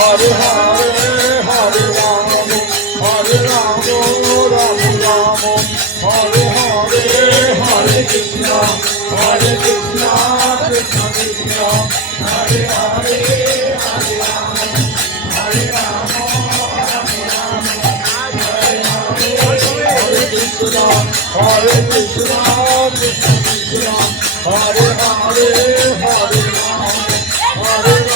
Hare Hare Hare Rama Hare Rama Rama Rama Hare Hare Hare Krishna Krishna Krishna Hare Hare Hare Rama Hare Rama Rama Rama Hare Hare Krishna Krishna Krishna Hare Hare Hare Rama Hare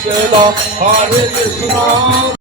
Rama Hare Krishna